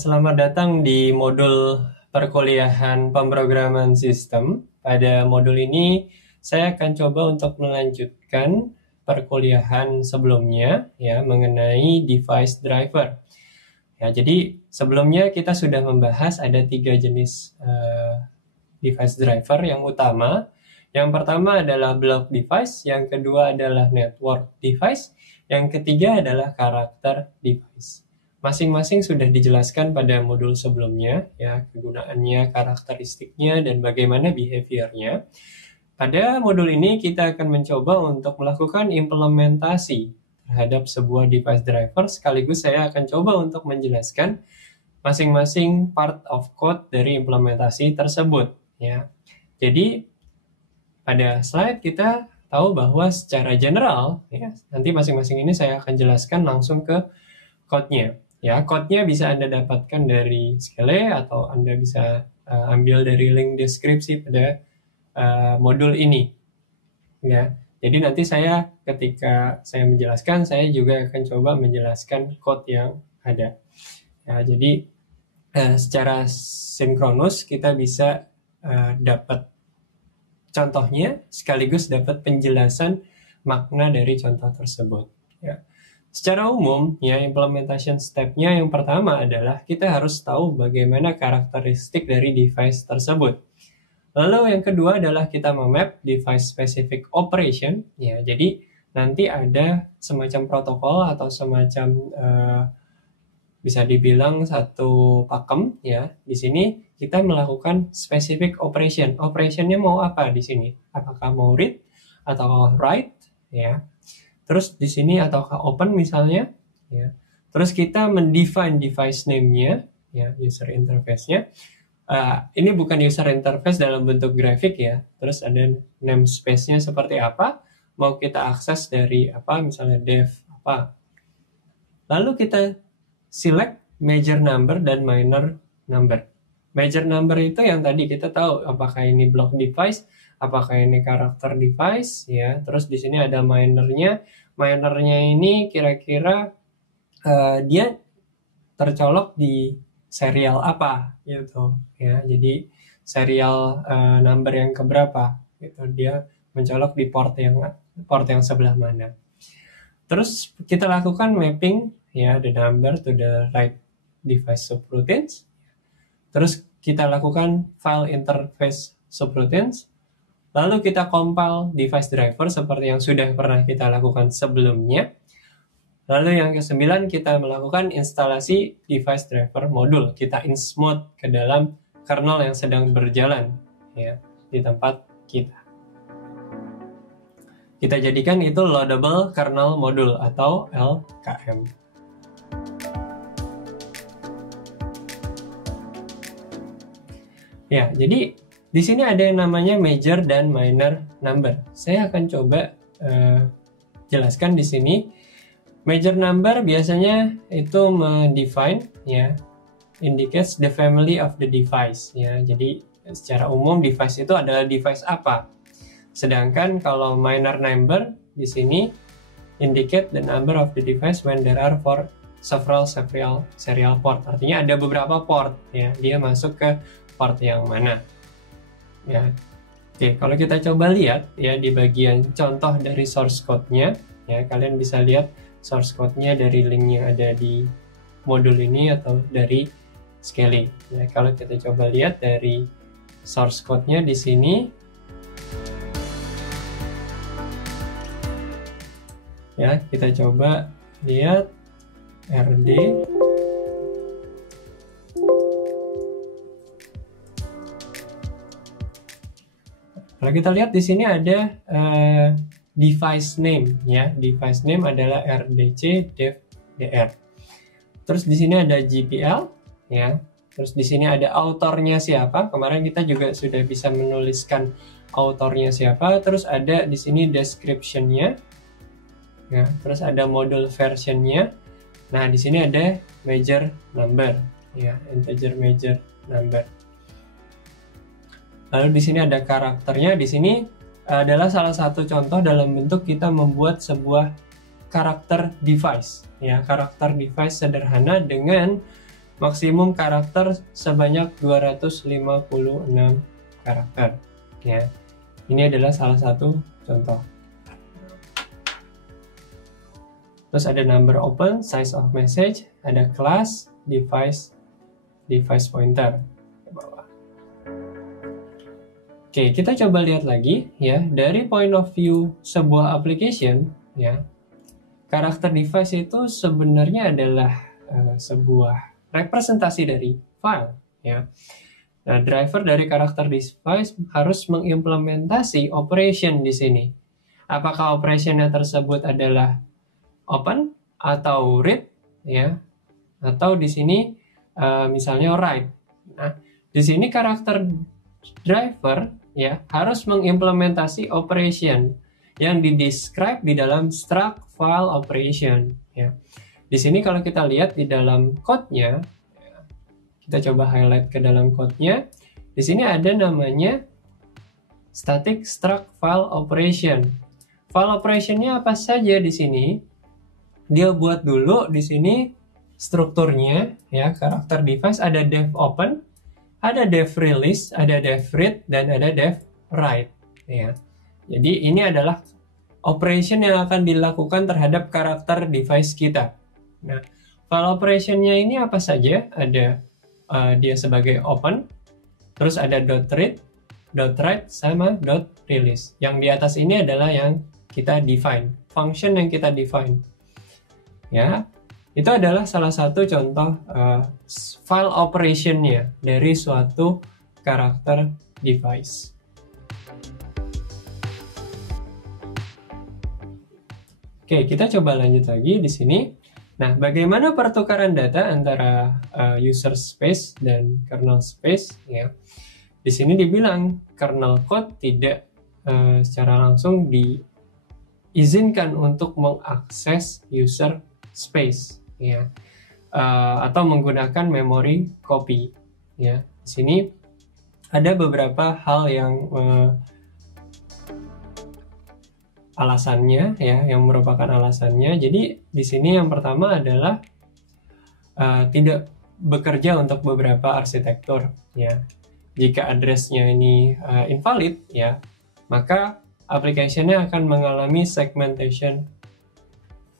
Selamat datang di modul perkuliahan pemrograman sistem. Pada modul ini, saya akan coba untuk melanjutkan perkuliahan sebelumnya ya mengenai device driver. Ya, jadi sebelumnya kita sudah membahas ada 3 jenis device driver yang utama. Yang pertama adalah block device, yang kedua adalah network device, yang ketiga adalah karakter device. Masing-masing sudah dijelaskan pada modul sebelumnya, ya, kegunaannya, karakteristiknya, dan bagaimana behaviornya. Pada modul ini kita akan mencoba untuk melakukan implementasi terhadap sebuah device driver, sekaligus saya akan coba untuk menjelaskan masing-masing part of code dari implementasi tersebut. Ya. Jadi pada slide kita tahu bahwa secara general, ya, nanti masing-masing ini saya akan jelaskan langsung ke code-nya. Ya, code-nya bisa Anda dapatkan dari Skele atau Anda bisa ambil dari link deskripsi pada modul ini. Ya, jadi nanti saya ketika saya menjelaskan, saya juga akan coba menjelaskan code yang ada. Ya, jadi secara sinkronus kita bisa dapat contohnya sekaligus dapat penjelasan makna dari contoh tersebut. Ya. Secara umum, ya, implementation step-nya yang pertama adalah kita harus tahu bagaimana karakteristik dari device tersebut. Lalu yang kedua adalah kita memap device specific operation. Ya, jadi nanti ada semacam protokol atau semacam bisa dibilang satu pakem. Ya, di sini kita melakukan specific operation. Operationnya mau apa di sini? Apakah mau read atau write? Ya. Terus di sini ataukah open misalnya, ya. Terus kita mendefine device name-nya, ya, user interface-nya. Ini bukan user interface dalam bentuk grafik ya. Terus ada namespace-nya seperti apa? Mau kita akses dari apa? Misalnya dev apa. Lalu kita select major number dan minor number. Major number itu yang tadi kita tahu apakah ini block device, apakah ini karakter device, ya. Terus di sini ada minornya. Minornya ini kira-kira dia tercolok di serial apa, gitu, ya. Jadi serial number yang keberapa, gitu. Dia mencolok di port yang sebelah mana. Terus kita lakukan mapping, ya, the number to the right device subroutines. Terus kita lakukan file interface subroutines. Lalu kita compile device driver seperti yang sudah pernah kita lakukan sebelumnya. Lalu yang ke-9 kita melakukan instalasi device driver modul. Kita insmode ke dalam kernel yang sedang berjalan, ya, di tempat kita. Kita jadikan itu loadable kernel module atau LKM. Ya, jadi di sini ada yang namanya major dan minor number. Saya akan coba jelaskan di sini. Major number biasanya itu mendefine, ya, indicates the family of the device, ya. Jadi secara umum device itu adalah device apa. Sedangkan kalau minor number di sini indicate the number of the device when there are several serial port. Artinya ada beberapa port, ya. Dia masuk ke port yang mana. Ya. Oke, kalau kita coba lihat, ya, di bagian contoh dari source code-nya, ya, kalian bisa lihat source code-nya dari link yang ada di modul ini atau dari Skele. Ya, kalau kita coba lihat dari source code-nya di sini, ya, kita coba lihat RD. Kalau kita lihat di sini ada device name, ya. Device name adalah RDC dev dr. Terus di sini ada GPL, ya. Terus di sini ada autornya siapa. Kemarin kita juga sudah bisa menuliskan autornya siapa. Terus ada di sini description-nya, ya. Terus ada module version-nya. Nah, di sini ada major number, ya, integer major number. Lalu di sini ada karakternya. Di sini adalah salah satu contoh dalam bentuk kita membuat sebuah karakter device, ya, karakter device sederhana dengan maksimum karakter sebanyak 256 karakter. Ya, ini adalah salah satu contoh. Terus ada number open, size of message, ada class, device pointer ke bawah. Oke, kita coba lihat lagi ya, dari point of view sebuah application ya. Karakter device itu sebenarnya adalah sebuah representasi dari file ya. Nah, driver dari karakter device harus mengimplementasi operation di sini. Apakah operationnya tersebut adalah open atau read ya, atau di sini misalnya write. Nah, di sini karakter driver ya harus mengimplementasi operation yang didescribe di dalam struct file operation ya. Di sini kalau kita lihat di dalam code-nya, kita coba highlight ke dalam code-nya. Di sini ada namanya static struct file operation. File operation-nya apa saja di sini? Dia buat dulu di sini strukturnya ya, karakter device ada dev open, ada dev release, ada dev read, dan ada dev write ya. Jadi ini adalah operation yang akan dilakukan terhadap karakter device kita. Nah, file operation-nya ini apa saja? Ada dia sebagai open, terus ada .read, .write, sama .release. Yang di atas ini adalah yang kita define, function yang kita define. Ya, itu adalah salah satu contoh file operation-nya dari suatu karakter device. Oke, kita coba lanjut lagi di sini. Nah, bagaimana pertukaran data antara user space dan kernel space? Ya, di sini dibilang kernel code tidak secara langsung diizinkan untuk mengakses user space, ya, atau menggunakan memory copy. Ya, di sini ada beberapa hal yang alasannya ya, yang merupakan alasannya. Jadi di sini yang pertama adalah tidak bekerja untuk beberapa arsitektur ya. Jika address-nya ini invalid ya, maka application-nya akan mengalami segmentation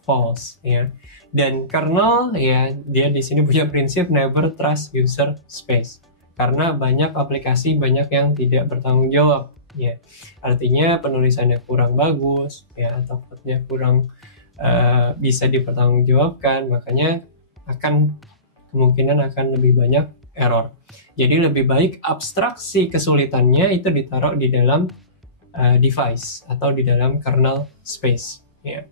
false ya. Dan kernel ya, dia di sini punya prinsip never trust user space. Karena banyak aplikasi banyak yang tidak bertanggung jawab. Ya, artinya penulisannya kurang bagus, ya, atau code-nya kurang bisa dipertanggungjawabkan, makanya kemungkinan akan lebih banyak error. Jadi lebih baik abstraksi kesulitannya itu ditaruh di dalam device atau di dalam kernel space. Ya.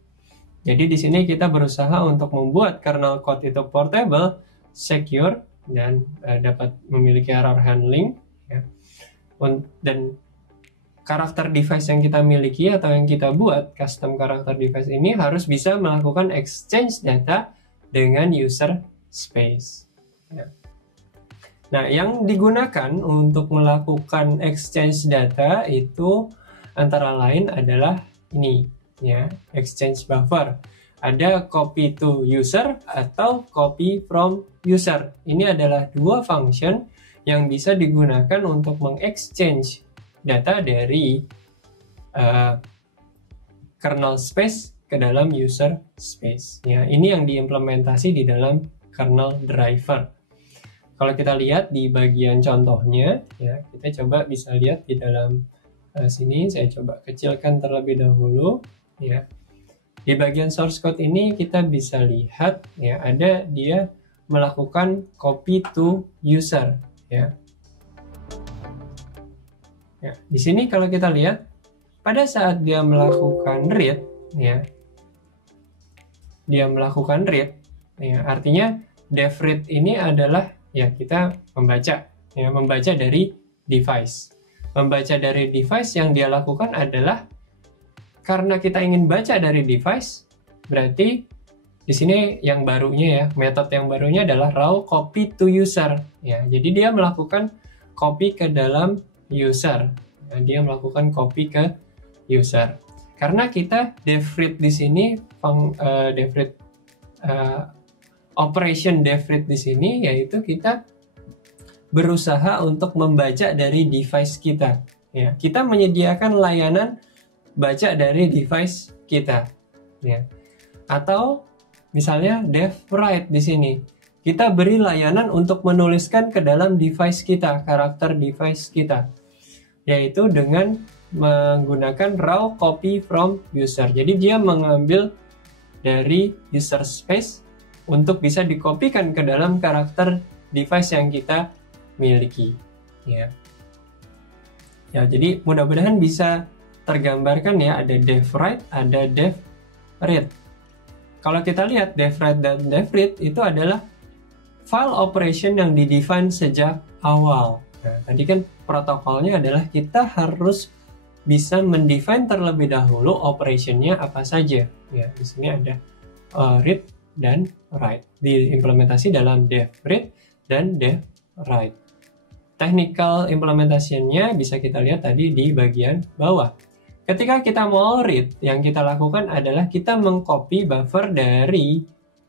Jadi di sini kita berusaha untuk membuat kernel code itu portable, secure, dan dapat memiliki error handling. Ya. Dan karakter device yang kita miliki atau yang kita buat, custom karakter device ini harus bisa melakukan exchange data dengan user space. Ya. Nah, yang digunakan untuk melakukan exchange data itu antara lain adalah ini, ya, exchange buffer. Ada copy to user atau copy from user. Ini adalah dua function yang bisa digunakan untuk mengexchange data dari kernel space ke dalam user space. Ya, ini yang diimplementasi di dalam kernel driver. Kalau kita lihat di bagian contohnya, ya, kita coba bisa lihat di dalam sini. Saya coba kecilkan terlebih dahulu. Ya, di bagian source code ini kita bisa lihat, ya, ada dia melakukan copy to user. Ya. Ya, di sini kalau kita lihat pada saat dia melakukan read, ya, dia melakukan read, ya, artinya dev read ini adalah ya kita membaca, ya, membaca dari device. Membaca dari device yang dia lakukan adalah karena kita ingin baca dari device, berarti di sini yang barunya ya, metode yang barunya adalah raw copy to user. Ya, jadi dia melakukan copy ke dalam user. Nah, dia melakukan copy ke user. Karena kita dev read di sini dev read operation dev read di sini yaitu kita berusaha untuk membaca dari device kita. Ya, kita menyediakan layanan baca dari device kita. Ya. Atau misalnya dev write di sini. Kita beri layanan untuk menuliskan ke dalam device kita, karakter device kita. Yaitu dengan menggunakan raw copy from user. Jadi dia mengambil dari user space untuk bisa dikopikan ke dalam karakter device yang kita miliki. Ya. Ya, jadi mudah-mudahan bisa tergambarkan ya, ada dev write, ada dev read. Kalau kita lihat dev write dan dev read itu adalah file operation yang didefine sejak awal. Nah, tadi kan protokolnya adalah kita harus bisa mendefine terlebih dahulu operationnya apa saja. Ya, di sini ada read dan write. Diimplementasi dalam dev read dan dev write. Technical implementasinya bisa kita lihat tadi di bagian bawah. Ketika kita mau read, yang kita lakukan adalah kita mengcopy buffer dari,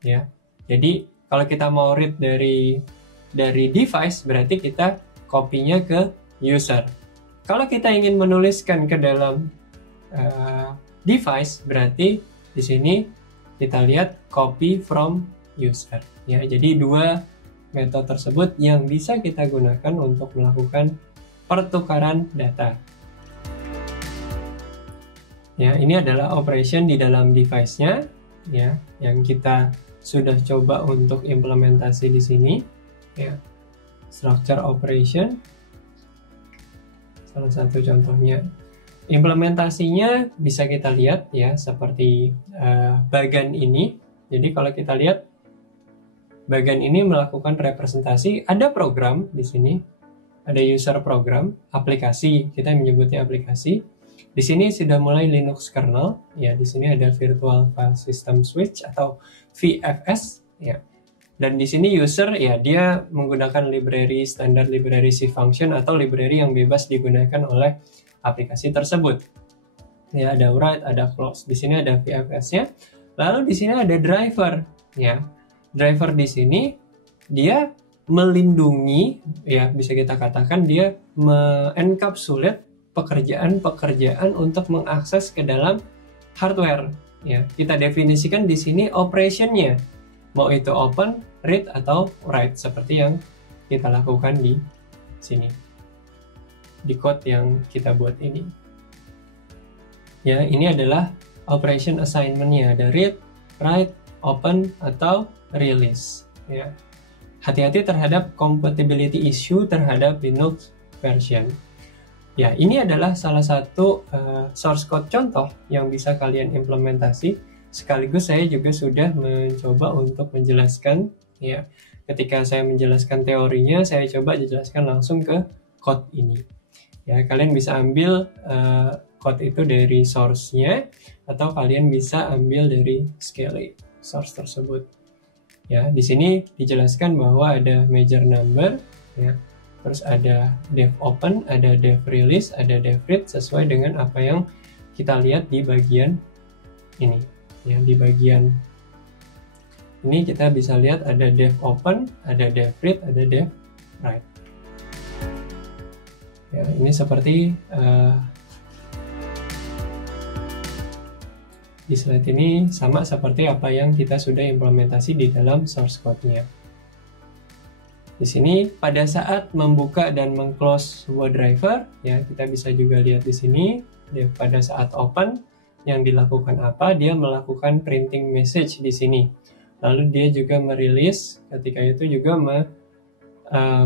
ya. Jadi kalau kita mau read dari device, berarti kita copy-nya ke user. Kalau kita ingin menuliskan ke dalam device, berarti di sini kita lihat copy from user. Ya, jadi dua metode tersebut yang bisa kita gunakan untuk melakukan pertukaran data. Ya, ini adalah operation di dalam device-nya, ya, yang kita sudah coba untuk implementasi di sini. Ya, structure operation, salah satu contohnya. Implementasinya bisa kita lihat ya seperti bagan ini. Jadi kalau kita lihat bagian ini melakukan representasi, ada program di sini, ada user program, aplikasi, kita menyebutnya aplikasi. Di sini sudah mulai Linux kernel, ya di sini ada Virtual File System Switch atau VFS, ya. Dan di sini user, ya dia menggunakan library standar library C function atau library yang bebas digunakan oleh aplikasi tersebut. Ya ada write, ada close. Di sini ada VFS-nya. Lalu di sini ada driver, ya. Driver di sini dia melindungi, ya bisa kita katakan dia me-encapsulate pekerjaan-pekerjaan untuk mengakses ke dalam hardware. Ya, kita definisikan di sini operationnya, mau itu open, read atau write seperti yang kita lakukan di sini, di code yang kita buat ini. Ya, ini adalah operation assignment-nya, ada read, write, open atau release. Ya. Hati-hati terhadap compatibility issue terhadap Linux version. Ya, ini adalah salah satu source code contoh yang bisa kalian implementasi. Sekaligus saya juga sudah mencoba untuk menjelaskan, ya. Ketika saya menjelaskan teorinya, saya coba jelaskan langsung ke code ini. Ya, kalian bisa ambil code itu dari source-nya atau kalian bisa ambil dari Scala source tersebut. Ya, di sini dijelaskan bahwa ada major number, ya. Terus ada dev open, ada dev release, ada dev read sesuai dengan apa yang kita lihat di bagian ini. Ya, di bagian ini kita bisa lihat ada dev open, ada dev read, ada dev write. Ya, ini seperti di slide ini sama seperti apa yang kita sudah implementasi di dalam source code-nya. Di sini pada saat membuka dan meng-close sebuah driver, ya kita bisa juga lihat di sini pada saat open yang dilakukan apa, dia melakukan printing message di sini. Lalu dia juga merilis, ketika itu juga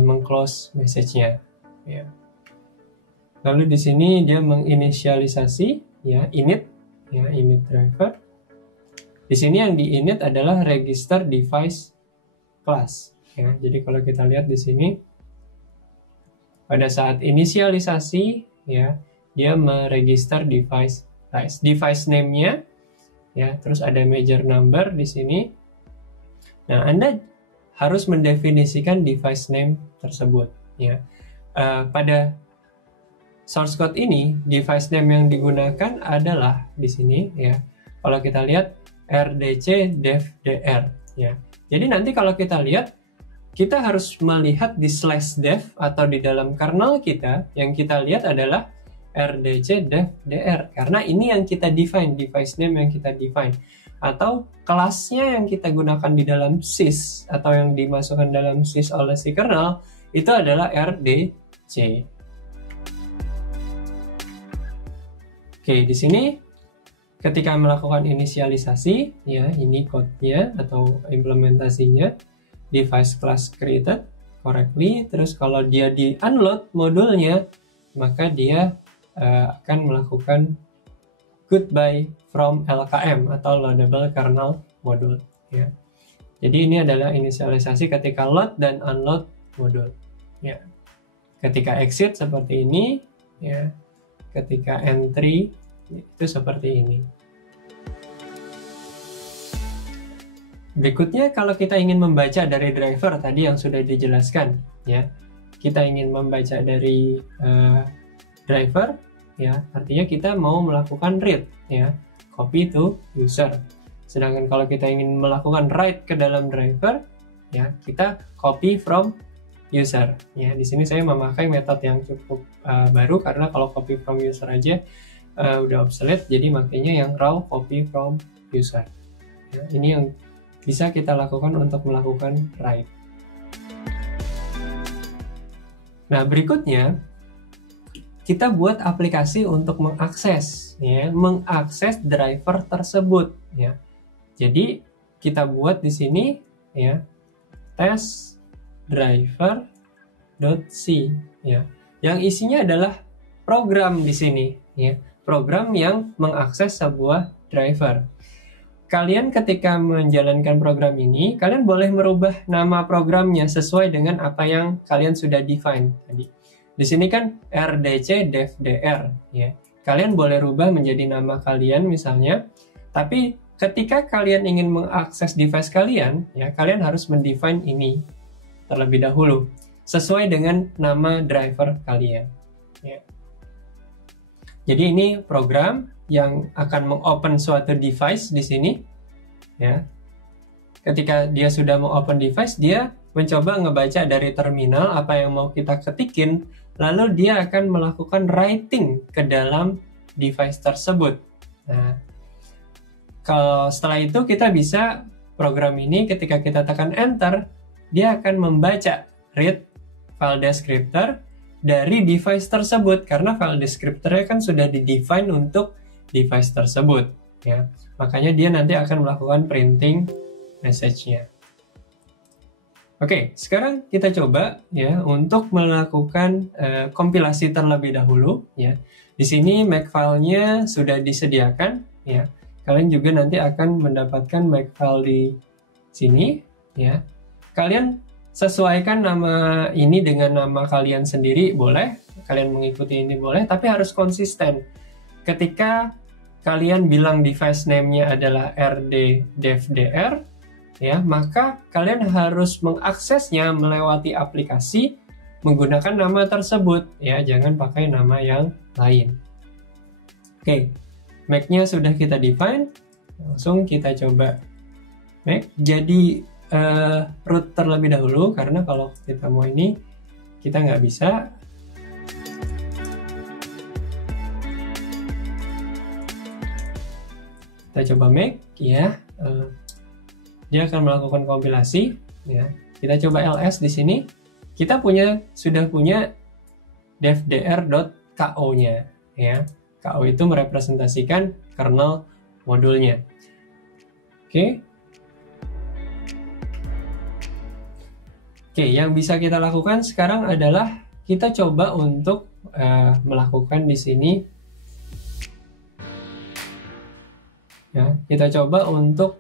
meng-close message-nya. Ya. Lalu di sini dia menginisialisasi, ya init, ya init driver. Di sini yang di init adalah register device class. Ya, jadi kalau kita lihat di sini pada saat inisialisasi, ya dia meregister device class, device name-nya, ya terus ada major number di sini. Nah, Anda harus mendefinisikan device name tersebut. Ya, pada source code ini device name yang digunakan adalah di sini, ya. Kalau kita lihat rdc dev dr, ya. Jadi nanti kalau kita lihat, kita harus melihat di /dev atau di dalam kernel kita, yang kita lihat adalah rdc dev dr, karena ini yang kita define, device name yang kita define, atau kelasnya yang kita gunakan di dalam sys atau yang dimasukkan dalam sys oleh si kernel itu adalah rdc. Oke, di sini ketika melakukan inisialisasi, ya ini code-nya atau implementasinya, device class created correctly. Terus kalau dia di unload modulnya, maka dia akan melakukan goodbye from LKM atau loadable kernel module. Ya. Jadi ini adalah inisialisasi ketika load dan unload modul. Ya. Ketika exit seperti ini, ya. Ketika entry itu seperti ini. Berikutnya kalau kita ingin membaca dari driver tadi yang sudah dijelaskan, ya. Kita ingin membaca dari driver, ya, artinya kita mau melakukan read, ya, copy to user. Sedangkan kalau kita ingin melakukan write ke dalam driver, ya, kita copy from user. Ya, di sini saya memakai metode yang cukup baru karena kalau copy from user aja udah obsolete, jadi makanya yang raw copy from user. Ya, ini yang bisa kita lakukan untuk melakukan write. Nah, berikutnya kita buat aplikasi untuk mengakses, ya, mengakses driver tersebut, ya. Jadi kita buat di sini, ya, test driver.c, ya, yang isinya adalah program di sini, ya, program yang mengakses sebuah driver. Kalian ketika menjalankan program ini, kalian boleh merubah nama programnya sesuai dengan apa yang kalian sudah define tadi. Di sini kan rdc dev dr, ya. Kalian boleh rubah menjadi nama kalian misalnya, tapi ketika kalian ingin mengakses device kalian, ya, kalian harus mendefine ini terlebih dahulu sesuai dengan nama driver kalian, ya. Jadi ini program yang akan mengopen suatu device di sini, ya. Ketika dia sudah mengopen device, dia mencoba ngebaca dari terminal apa yang mau kita ketikin, lalu dia akan melakukan writing ke dalam device tersebut. Nah, kalau setelah itu kita bisa program ini ketika kita tekan enter, dia akan membaca read file descriptor dari device tersebut karena file descriptornya kan sudah di-define untuk device tersebut, ya. Makanya dia nanti akan melakukan printing message-nya. Oke, sekarang kita coba, ya, untuk melakukan kompilasi terlebih dahulu, ya. Di sini makefile-nya sudah disediakan, ya. Kalian juga nanti akan mendapatkan makefile di sini, ya. Kalian sesuaikan nama ini dengan nama kalian sendiri boleh, kalian mengikuti ini boleh, tapi harus konsisten. Ketika kalian bilang device name-nya adalah rd-dev-dr, ya, maka kalian harus mengaksesnya melewati aplikasi menggunakan nama tersebut, ya, jangan pakai nama yang lain. Oke, make-nya sudah kita define, langsung kita coba make jadi root terlebih dahulu karena kalau kita mau ini kita nggak bisa. Kita coba make, ya. Dia akan melakukan kompilasi, ya. Kita coba ls di sini. Kita sudah punya devdr.ko-nya, ya. KO itu merepresentasikan kernel modulnya. Oke. Oke, yang bisa kita lakukan sekarang adalah kita coba untuk melakukan di sini, ya. Kita coba untuk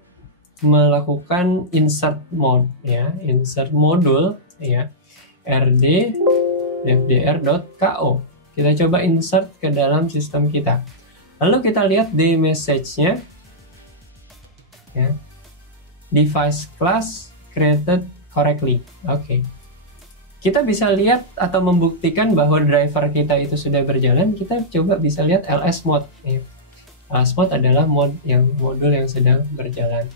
melakukan insert mode, ya, insert modul, ya, rd devdr.ko. Kita coba insert ke dalam sistem kita. Lalu kita lihat di message-nya, ya, device class created correctly. Oke. Kita bisa lihat atau membuktikan bahwa driver kita itu sudah berjalan. Kita coba bisa lihat ls mode, ya. Ls mode adalah modul yang sedang berjalan.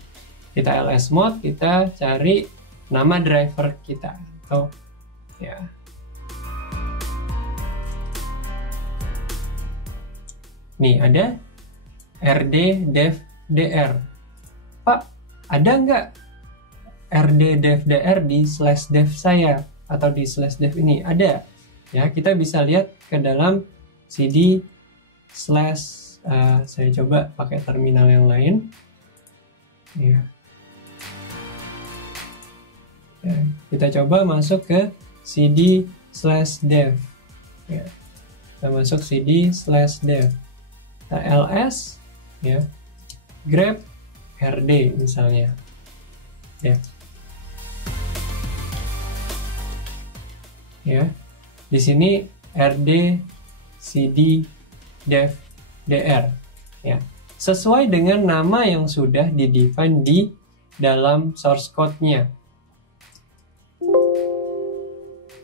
kita ls mode, kita cari nama driver kita atau ya. Nih ada rd dev dr. Pak, ada nggak rd dev dr di /dev saya atau di /dev ini? Ada. Ya, kita bisa lihat ke dalam cd saya coba pakai terminal yang lain. Ya. Ya, kita coba masuk ke cd/dev. Ya. Kita masuk cd/dev. Kita ls, ya, grep rd misalnya. Ya. Ya. Di sini rd cd dev dr, ya, sesuai dengan nama yang sudah di-define di dalam source code-nya.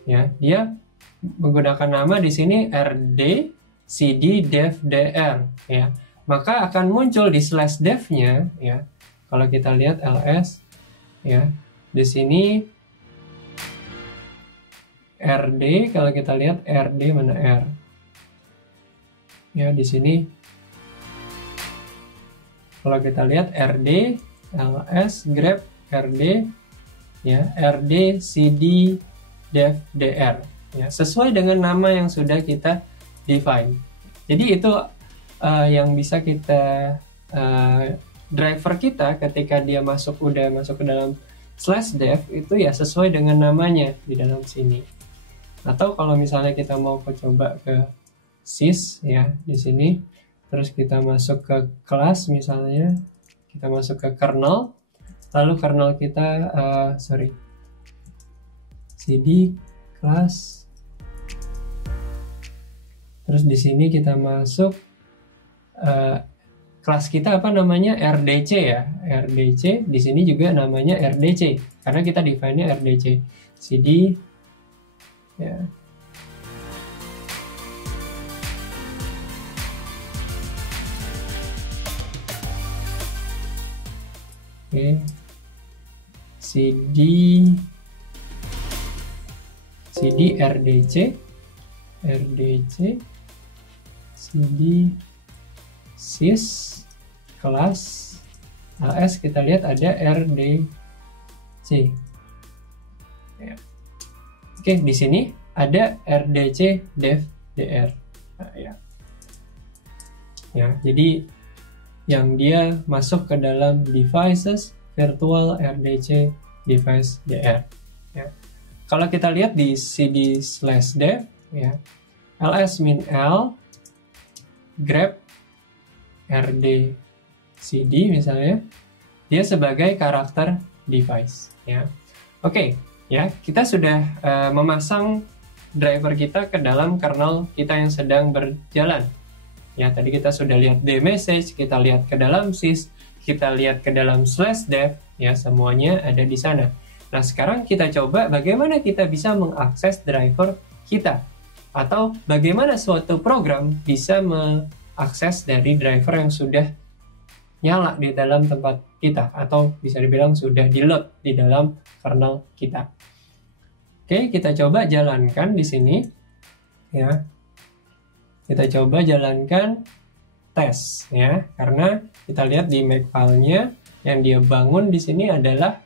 Ya, dia menggunakan nama di sini rd cd dev dr, ya. Maka akan muncul di /dev-nya, ya. Kalau kita lihat ls, ya, di sini rd, kalau kita lihat rd mana r, ya, di sini kalau kita lihat rd ls grep rd, ya, rd cd dev dr, ya, sesuai dengan nama yang sudah kita define. Jadi itu yang bisa kita driver kita ketika dia udah masuk ke dalam /dev itu ya sesuai dengan namanya di dalam sini. Atau kalau misalnya kita mau coba ke sys, ya, di sini, terus kita masuk ke kelas, misalnya kita masuk ke kernel, lalu kernel kita cd kelas, terus di sini kita masuk kelas kita apa namanya, rdc, ya, rdc. Di sini juga namanya rdc karena kita define-nya rdc. cd, ya, oke, cd rdc cd sys kelas ls, kita lihat ada rdc, ya. Oke, di sini ada rdc dev dr, nah, ya. Ya, jadi yang dia masuk ke dalam devices virtual rdc device dr, ya. Kalau kita lihat di cd/dev, ya, ls min l grep rd cd misalnya, dia sebagai karakter device, ya. Oke, ya, kita sudah memasang driver kita ke dalam kernel kita yang sedang berjalan. Ya, tadi kita sudah lihat dmessage, kita lihat ke dalam sys, kita lihat ke dalam /dev, ya, semuanya ada di sana. Nah, sekarang kita coba bagaimana kita bisa mengakses driver kita, atau bagaimana suatu program bisa mengakses dari driver yang sudah nyala di dalam tempat kita, atau bisa dibilang sudah di-load di dalam kernel kita. Oke, kita coba jalankan di sini, ya. Kita coba jalankan tes, ya, karena kita lihat di makefile-nya yang dia bangun di sini adalah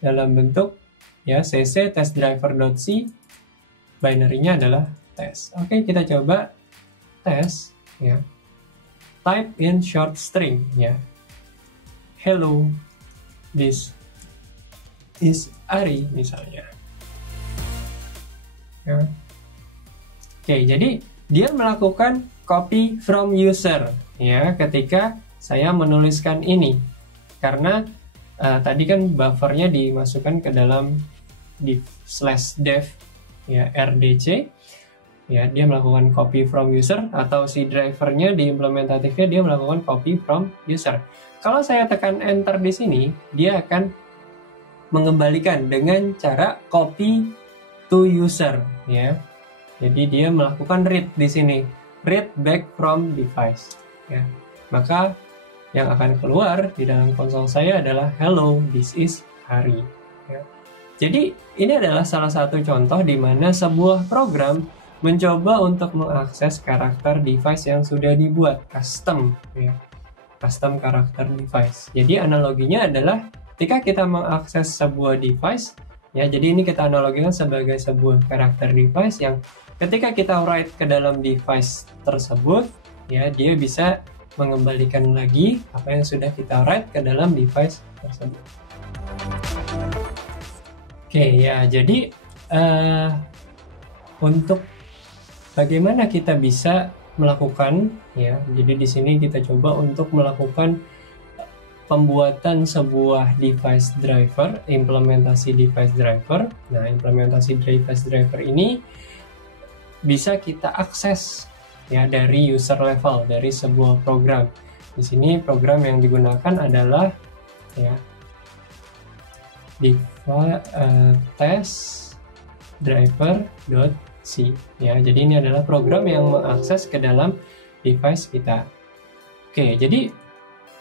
dalam bentuk, ya, cc testdriver.c, binary-nya adalah tes. Oke, kita coba tes, ya. Type in short string, ya. Hello, this is Ari misalnya. Ya. Oke, jadi dia melakukan copy from user, ya, ketika saya menuliskan ini, karena tadi kan buffernya dimasukkan ke dalam /dev, ya, rdc, ya, dia melakukan copy from user, atau si drivernya di implementatifnya dia melakukan copy from user. Kalau saya tekan enter di sini, dia akan mengembalikan dengan cara copy to user, ya. Jadi dia melakukan read di sini, read back from device, ya. Maka yang akan keluar di dalam konsol saya adalah hello, this is Hari. Ya. Jadi ini adalah salah satu contoh di mana sebuah program mencoba untuk mengakses karakter device yang sudah dibuat, custom, ya. Custom karakter device. Jadi analoginya adalah ketika kita mengakses sebuah device, ya, jadi ini kita analogikan sebagai sebuah karakter device yang ketika kita write ke dalam device tersebut, ya, dia bisa mengembalikan lagi apa yang sudah kita write ke dalam device tersebut. Oke, ya, jadi untuk bagaimana kita bisa melakukan, ya, jadi di sini kita coba untuk melakukan pembuatan sebuah device driver, implementasi device driver. Nah, implementasi device driver ini bisa kita akses, ya, dari user level, dari sebuah program. Di sini program yang digunakan adalah, ya, test driver.c, ya. Jadi ini adalah program yang mengakses ke dalam device kita. Oke, jadi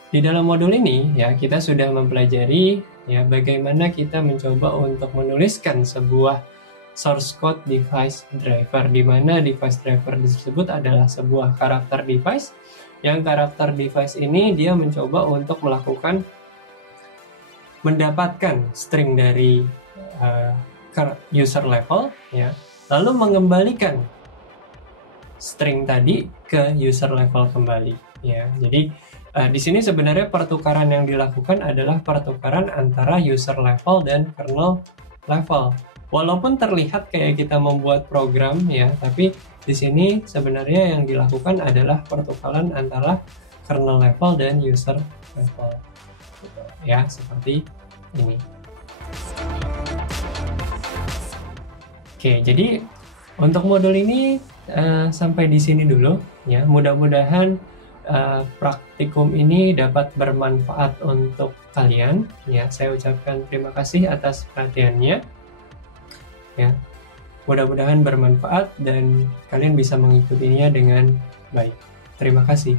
di dalam modul ini, ya, kita sudah mempelajari, ya, bagaimana kita mencoba untuk menuliskan sebuah source code device driver, di mana device driver tersebut adalah sebuah karakter device, yang karakter device ini dia mencoba untuk mendapatkan string dari user level, ya, lalu mengembalikan string tadi ke user level kembali, ya. Jadi di sini sebenarnya pertukaran yang dilakukan adalah pertukaran antara user level dan kernel level. Walaupun terlihat kayak kita membuat program, ya, tapi di sini sebenarnya yang dilakukan adalah pertukaran antara kernel level dan user level, ya, seperti ini. Oke, jadi untuk modul ini sampai di sini dulu, ya. Mudah-mudahan praktikum ini dapat bermanfaat untuk kalian, ya. Saya ucapkan terima kasih atas perhatiannya, ya. Mudah-mudahan bermanfaat dan kalian bisa mengikutinya dengan baik. Terima kasih.